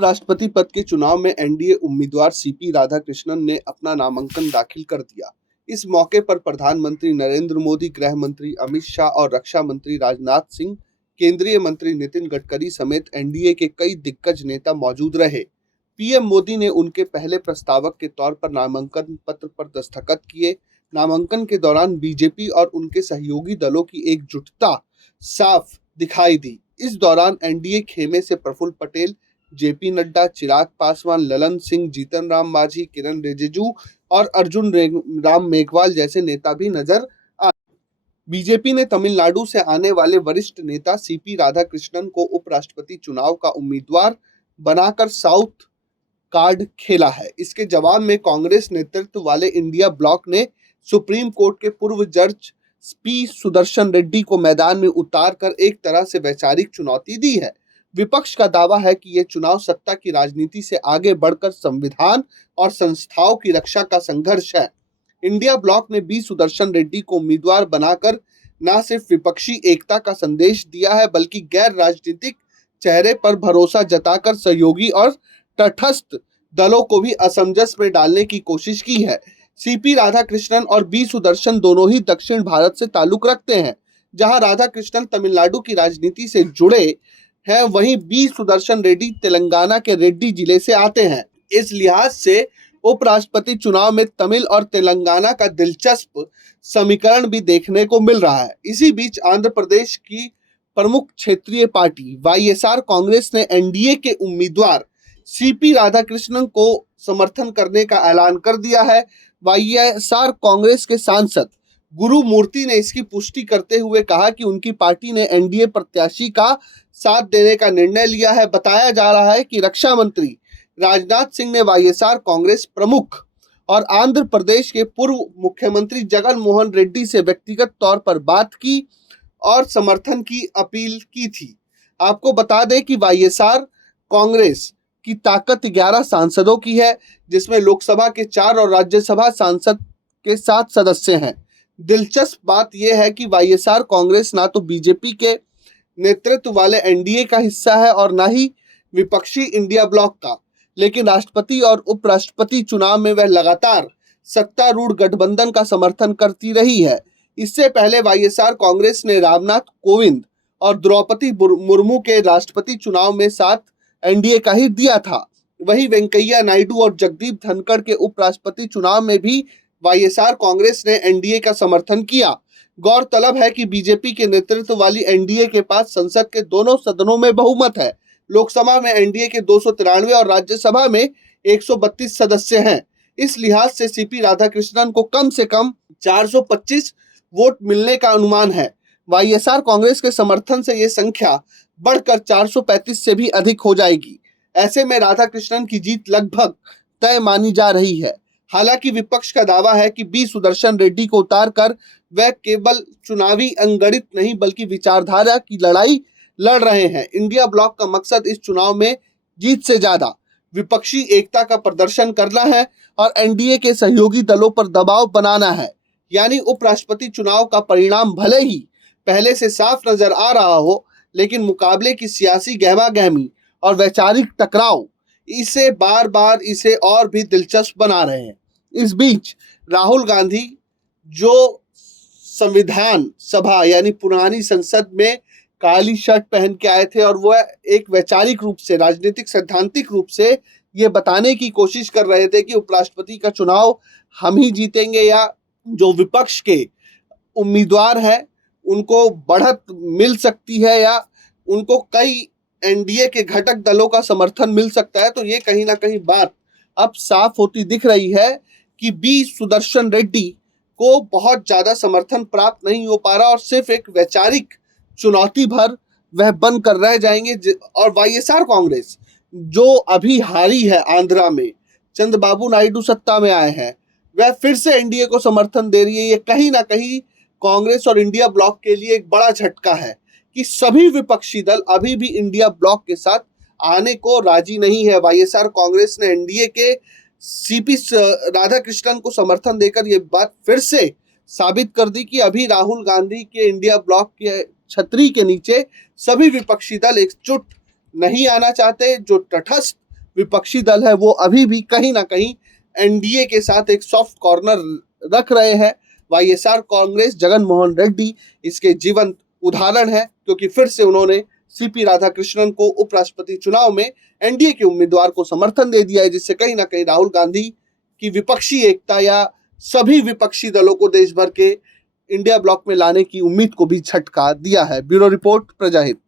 उपराष्ट्रपति पद के चुनाव में एनडीए उम्मीदवार सीपी राधाकृष्णन ने अपना नामांकन दाखिल कर दिया। इस मौके पर प्रधानमंत्री नरेंद्र मोदी, गृह मंत्री अमित शाह और रक्षा मंत्री राजनाथ सिंह, केंद्रीय मंत्री नितिन गडकरी समेत एनडीए के कई दिग्गज नेता मौजूद रहे। पीएम मोदी ने उनके पहले प्रस्तावक के तौर पर नामांकन पत्र पर दस्तखत किए। नामांकन के दौरान बीजेपी और उनके सहयोगी दलों की एकजुटता साफ दिखाई दी। इस दौरान एनडीए खेमे से प्रफुल्ल पटेल, जेपी नड्डा, चिराग पासवान, ललन सिंह, जीतन राम मांझी, किरण रिजिजू और अर्जुन राम मेघवाल जैसे नेता भी नजर आए। बीजेपी ने तमिलनाडु से आने वाले वरिष्ठ नेता सीपी राधाकृष्णन को उपराष्ट्रपति चुनाव का उम्मीदवार बनाकर साउथ कार्ड खेला है। इसके जवाब में कांग्रेस नेतृत्व वाले इंडिया ब्लॉक ने सुप्रीम कोर्ट के पूर्व जज पी सुदर्शन रेड्डी को मैदान में उतार कर एक तरह से वैचारिक चुनौती दी है। विपक्ष का दावा है कि यह चुनाव सत्ता की राजनीति से आगे बढ़कर संविधान और संस्थाओं की रक्षा का संघर्ष है। इंडिया ब्लॉक ने बी सुदर्शन रेड्डी को उम्मीदवार बनाकर न सिर्फ विपक्षी एकता का संदेश दिया है, बल्कि गैर राजनीतिक चेहरे पर भरोसा जताकर सहयोगी और तटस्थ दलों को भी असमंजस में डालने की कोशिश की है। सीपी राधाकृष्णन और बी सुदर्शन दोनों ही दक्षिण भारत से ताल्लुक रखते हैं। जहां राधाकृष्णन तमिलनाडु की राजनीति से जुड़े हैं, वहीं बी सुदर्शन रेड्डी तेलंगाना के रेड्डी जिले से आते हैं। इस लिहाज से उपराष्ट्रपति चुनाव में तमिल और तेलंगाना का दिलचस्प समीकरण भी देखने को मिल रहा है। इसी बीच आंध्र प्रदेश की प्रमुख क्षेत्रीय पार्टी वाईएसआर कांग्रेस ने एनडीए के उम्मीदवार सीपी राधाकृष्णन को समर्थन करने का ऐलान कर दिया है। वाईएसआर कांग्रेस के सांसद गुरु मूर्ति ने इसकी पुष्टि करते हुए कहा कि उनकी पार्टी ने एनडीए प्रत्याशी का साथ देने का निर्णय लिया है। बताया जा रहा है कि रक्षा मंत्री राजनाथ सिंह ने वाईएसआर कांग्रेस प्रमुख और आंध्र प्रदेश के पूर्व मुख्यमंत्री जगन मोहन रेड्डी से व्यक्तिगत तौर पर बात की और समर्थन की अपील की थी। आपको बता दें कि वाईएसआर कांग्रेस की ताकत 11 सांसदों की है, जिसमें लोकसभा के 4 और राज्यसभा सांसद के 7 सदस्य हैं। दिलचस्प बात यह है कि वाईएसआर कांग्रेस ना तो बीजेपी के नेतृत्व वाले एनडीए का हिस्सा है और ना ही विपक्षी इंडिया ब्लॉक का, लेकिन राष्ट्रपति और उपराष्ट्रपति चुनाव में वह लगातार सत्तारूढ़ गठबंधन का समर्थन करती रही है। इससे पहले वाईएसआर कांग्रेस ने रामनाथ कोविंद और द्रौपदी मुर्मू के राष्ट्रपति चुनाव में साथ एनडीए का ही दिया था। वहीं वेंकैया नायडू और जगदीप धनखड़ के उपराष्ट्रपति चुनाव में भी वाईएसआर कांग्रेस ने एनडीए का समर्थन किया। गौरतलब है कि बीजेपी के नेतृत्व वाली एनडीए के पास संसद के दोनों सदनों में बहुमत है। लोकसभा में एनडीए के 293 और राज्यसभा में 132 सदस्य हैं। इस लिहाज से सीपी राधाकृष्णन को कम से कम 425 वोट मिलने का अनुमान है। वाईएसआर कांग्रेस के समर्थन से यह संख्या बढ़कर 435 से भी अधिक हो जाएगी। ऐसे में राधाकृष्णन की जीत लगभग तय मानी जा रही है। हालांकि विपक्ष का दावा है कि बी सुदर्शन रेड्डी को उतारकर वह केवल चुनावी अंगणित नहीं बल्कि विचारधारा की लड़ाई लड़ रहे हैं। इंडिया ब्लॉक का मकसद इस चुनाव में जीत से ज्यादा विपक्षी एकता का प्रदर्शन करना है और एनडीए के सहयोगी दलों पर दबाव बनाना है। यानी उपराष्ट्रपति चुनाव का परिणाम भले ही पहले से साफ नजर आ रहा हो, लेकिन मुकाबले की सियासी गहमागहमी और वैचारिक टकराव इसे और भी दिलचस्प बना रहे हैं। इस बीच राहुल गांधी जो संविधान सभा यानी पुरानी संसद में काली शर्ट पहन के आए थे और वह एक वैचारिक रूप से, राजनीतिक सैद्धांतिक रूप से ये बताने की कोशिश कर रहे थे कि उपराष्ट्रपति का चुनाव हम ही जीतेंगे या जो विपक्ष के उम्मीदवार हैं उनको बढ़त मिल सकती है या उनको कई एनडीए के घटक दलों का समर्थन मिल सकता है। तो ये कहीं ना कहीं बात अब साफ होती दिख रही है कि बी सुदर्शन रेड्डी को बहुत ज्यादा समर्थन प्राप्त नहीं हो पा रहा और सिर्फ एक वैचारिक चुनौती भर वह बनकर रह जाएंगे। और वाईएसआर कांग्रेस जो अभी हारी है आंध्रा में, चंद्रबाबू नायडू सत्ता में आए हैं, वह फिर से एनडीए को समर्थन दे रही है। ये कहीं ना कहीं कांग्रेस और इंडिया ब्लॉक के लिए एक बड़ा झटका है कि सभी विपक्षी दल अभी भी इंडिया ब्लॉक के साथ आने को राजी नहीं है। वाईएसआर कांग्रेस ने एनडीए के सीपी राधाकृष्णन को समर्थन देकर ये बात फिर से साबित कर दी कि अभी राहुल गांधी के इंडिया ब्लॉक के छतरी के नीचे सभी विपक्षी दल एकजुट नहीं आना चाहते। जो तटस्थ विपक्षी दल है वो अभी भी कहीं ना कहीं एनडीए के साथ एक सॉफ्ट कॉर्नर रख रहे हैं। वाईएसआर कांग्रेस, जगन मोहन रेड्डी इसके जीवंत उदाहरण है, क्योंकि फिर से उन्होंने सीपी राधाकृष्णन को उपराष्ट्रपति चुनाव में एनडीए के उम्मीदवार को समर्थन दे दिया है, जिससे कहीं ना कहीं राहुल गांधी की विपक्षी एकता या सभी विपक्षी दलों को देश भर के इंडिया ब्लॉक में लाने की उम्मीद को भी झटका दिया है। Bureau report, प्रजाहित।